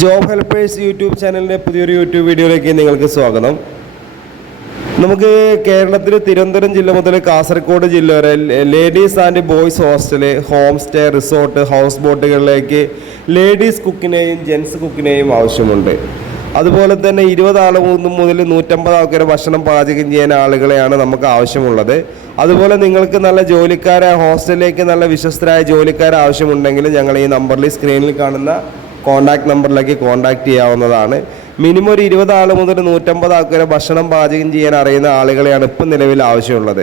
Job helpers YouTube ചാനലിൻ്റെ പുതിയൊരു YouTube വീഡിയോയിലേക്ക് നിങ്ങൾക്ക് സ്വാഗതം. നമുക്ക് കേരളത്തിൽ തിരുവനന്തപുരം ജില്ല മുതൽ കാസർഗോഡ് ജില്ല വരെ ladies and boys hostel, home stay, resort, house ബോട്ടുകളിലേക്ക് ലേഡീസ് കുക്കിനെയും ജെൻസ് കുക്കിനെയും ആവശ്യമുണ്ട്. അതുപോലെ തന്നെ 20 ആൾ മുതൽ 150 ആൾക്കാരെ ഭക്ഷണം പാചകം ചെയ്യാൻ ആളുകളെയാണ് നമുക്ക് ആവശ്യമുള്ളത്. അതുപോലെ നിങ്ങൾക്ക് നല്ല ജോലിക്കാരെ, ഹോസ്റ്റലിലേക്ക് നല്ല വിശ്വസ്തരായ ജോലിക്കാരെ ആവശ്യമുണ്ടെങ്കിൽ ഞങ്ങൾ ഈ നമ്പറിൽ സ്ക്രീനിൽ കാണുന്ന കോൺടാക്ട് നമ്പറിലേക്ക് കോൺടാക്ട് ചെയ്യാവുന്നതാണ്. മിനിമം ഒരു 20 ആൾ മുതൽ 150 ആൾക്കാരെ ഭക്ഷണം പാചകം ചെയ്യാൻ അറിയുന്ന ആളുകളെയാണ് ഇപ്പം നിലവിൽ ആവശ്യമുള്ളത്.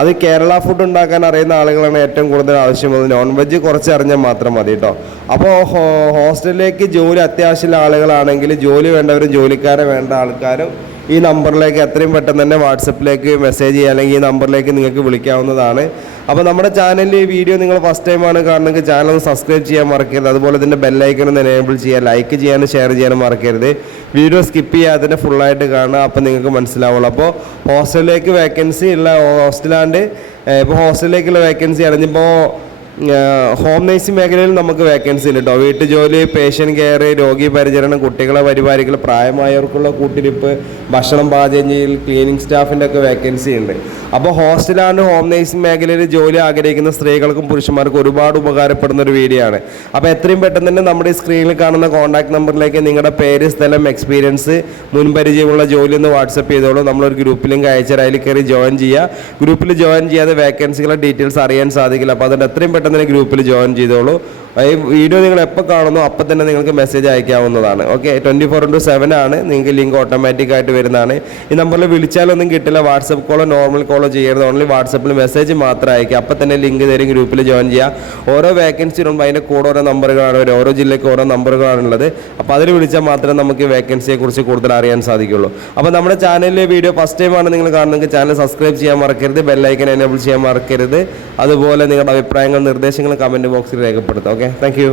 അത് കേരള ഫുഡ് ഉണ്ടാക്കാൻ അറിയുന്ന ആളുകളാണ് ഏറ്റവും കൂടുതൽ ആവശ്യമുള്ളത്. നോൺ വെജ് കുറച്ച് അറിഞ്ഞാൽ മാത്രം മതി കേട്ടോ. അപ്പോൾ ഹോസ്റ്റലിലേക്ക് ജോലി അത്യാവശ്യമുള്ള ആളുകളാണെങ്കിൽ ജോലി വേണ്ടവരും ജോലിക്കാരെ വേണ്ട ആൾക്കാരും ഈ നമ്പറിലേക്ക് എത്രയും പെട്ടെന്ന് തന്നെ വാട്സപ്പിലേക്ക് മെസ്സേജ് ചെയ്യുക, അല്ലെങ്കിൽ ഈ നമ്പറിലേക്ക് നിങ്ങൾക്ക് വിളിക്കാവുന്നതാണ്. അപ്പോൾ നമ്മുടെ ചാനലിൽ ഈ വീഡിയോ നിങ്ങൾ ഫസ്റ്റ് ടൈമാണ് കാണുന്നെങ്കിൽ ചാനൽ ഒന്ന് സബ്സ്ക്രൈബ് ചെയ്യാൻ മറക്കരുത്. അതുപോലെ ഇതിൻ്റെ ബെല്ലൈക്കൺ ഒന്ന് എനേബിൾ ചെയ്യുക, ലൈക്ക് ചെയ്യാനും ഷെയർ ചെയ്യാനും മറക്കരുത്. വീഡിയോ സ്കിപ്പ് ചെയ്യാതെ തന്നെ ഫുള്ളായിട്ട് കാണുക, അപ്പോൾ നിങ്ങൾക്ക് മനസ്സിലാവുള്ളൂ. അപ്പോൾ ഹോസ്റ്റലിലേക്ക് വേക്കൻസി ഉള്ള ഹോസ്റ്റലാണ്ട് ഇപ്പോൾ ഹോസ്റ്റലിലേക്കുള്ള വേക്കൻസി അറിഞ്ഞിപ്പോൾ ഹോം നേഴ്സിംഗ് മേഖലയിൽ നമുക്ക് വേക്കൻസി ഉണ്ട് കേട്ടോ. വീട്ടുജോലി, പേഷ്യൻ്റ് കെയർ, രോഗി പരിചരണം, കുട്ടികളെ പരിപാലിക്കൽ, പ്രായമായവർക്കുള്ള കൂട്ടിരിപ്പ്, ഭക്ഷണം പാചകം ചെയ്യൽ, ക്ലീനിങ് സ്റ്റാഫിൻ്റെ ഒക്കെ വേക്കൻസി ഉണ്ട്. അപ്പോൾ ഹോസ്റ്റലാണ് ഹോം നേഴ്സിംഗ് മേഖലയിൽ ജോലി ആഗ്രഹിക്കുന്ന സ്ത്രീകൾക്കും പുരുഷന്മാർക്കും ഒരുപാട് ഉപകാരപ്പെടുന്ന ഒരു വീഡിയോ ആണ്. അപ്പോൾ എത്രയും പെട്ടെന്ന് തന്നെ നമ്മുടെ ഈ സ്ക്രീനിൽ കാണുന്ന കോൺടാക്ട് നമ്പറിലേക്ക് നിങ്ങളുടെ പേര്, സ്ഥലം, എക്സ്പീരിയൻസ്, മുൻപരിചയമുള്ള ജോലി ഒന്ന് വാട്സപ്പ് ചെയ്തോളൂ. നമ്മളൊരു ഗ്രൂപ്പ് ലിങ്ക് അയച്ചാൽ അതിൽ കയറി ജോയിൻ ചെയ്യുക. ഗ്രൂപ്പിൽ ജോയിൻ ചെയ്യാതെ വേക്കൻസികളുടെ ഡീറ്റെയിൽസ് അറിയാൻ സാധിക്കില്ല. അപ്പോൾ അതുകൊണ്ട് എത്രയും പെട്ടെന്ന് തന്നെ ഗ്രൂപ്പിൽ ജോയിൻ ചെയ്തോളൂ. ഈ വീഡിയോ നിങ്ങൾ എപ്പോൾ കാണുന്നു അപ്പോൾ തന്നെ നിങ്ങൾക്ക് മെസ്സേജ് അയക്കാവുന്നതാണ്. ഓക്കെ, 24/7 ആണ്. നിങ്ങൾക്ക് ലിങ്ക് ഓട്ടോമാറ്റിക്കായിട്ട് വരുന്നതാണ്. ഈ നമ്പറിൽ വിളിച്ചാലൊന്നും കിട്ടില്ല. വാട്സപ്പ് കോളോ നോർമൽ കോളോ ചെയ്യരുത്. ഓൺലി വാട്സപ്പിൽ മെസ്സേജ് മാത്രം അയക്കുക. അപ്പോൾ തന്നെ ലിങ്ക് തരും, ഗ്രൂപ്പിൽ ജോയിൻ ചെയ്യുക. ഓരോ വേക്കൻസി വരുമ്പോൾ അതിൻ്റെ കൂടെ ഓരോ നമ്പറുകളാണ് വരും. ഓരോ ജില്ലയ്ക്ക് ഓരോ നമ്പറുകളാണുള്ളത്. അപ്പോൾ അതിൽ വിളിച്ചാൽ മാത്രമേ നമുക്ക് വേക്കൻസിയെക്കുറിച്ച് കൂടുതൽ അറിയാൻ സാധിക്കുള്ളൂ. അപ്പോൾ നമ്മുടെ ചാനലിലെ വീഡിയോ ഫസ്റ്റ് ടൈമാണ് നിങ്ങൾ കാണുന്നെങ്കിൽ ചാനൽ സബ്സ്ക്രൈബ് ചെയ്യാൻ മറക്കരുത്, ബെല്ലൈക്കൻ എനേബിൾ ചെയ്യാൻ മറക്കരുത്. അതുപോലെ നിങ്ങളുടെ അഭിപ്രായങ്ങൾ, നിർദ്ദേശങ്ങൾ കമൻറ്റ് ബോക്സിൽ രേഖപ്പെടുത്താം. Okay, thank you.